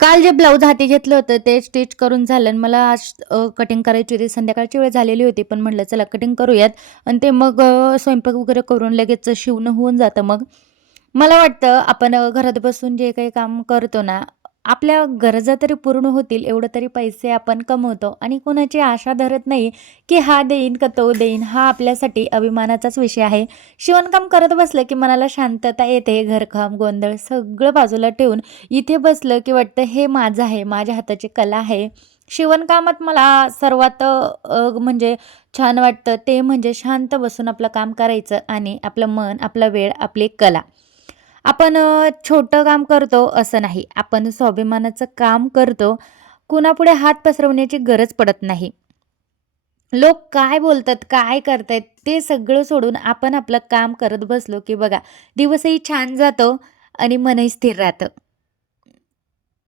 काल जे ब्लाऊज हाती घेतलं होतं ते स्टिच करून झालं आणि मला आज कटिंग करायची होती. संध्याकाळची वेळ झालेली होती, पण म्हटलं चला कटिंग करूयात आणि ते मग स्वयंपाक वगैरे करून लगेच शिवणं होऊन जातं मग. मला वाटतं आपण घरात बसून जे काही काम करतो ना, आपल्या गरजा तरी पूर्ण होतील एवढं तरी पैसे आपण कमवतो आणि कोणाची आशा धरत नाही, की हा देईन का तो देईन. हा आपल्यासाठी अभिमानाचाच विषय आहे. शिवणकाम करत बसलं की मनाला शांतता येते. घरकाम, गोंधळ सगळं बाजूला ठेवून इथे बसलं की वाटतं हे माझं आहे, माझ्या हाताची कला आहे. शिवणकामात मला सर्वात म्हणजे छान वाटतं ते म्हणजे शांत बसून आपलं काम करायचं आणि आपलं मन, आपला वेळ, आपली कला. आपण छोटं काम करतो असं नाही. आपण स्वाभिमानाचं काम करतो. कुणापुढे हात पसरवण्याची गरज पडत नाही. लोक काय बोलतात, काय करतायत ते सगळं सोडून आपण आपलं काम करत बसलो, की बघा दिवसही छान जातो आणि मनही स्थिर राहतं.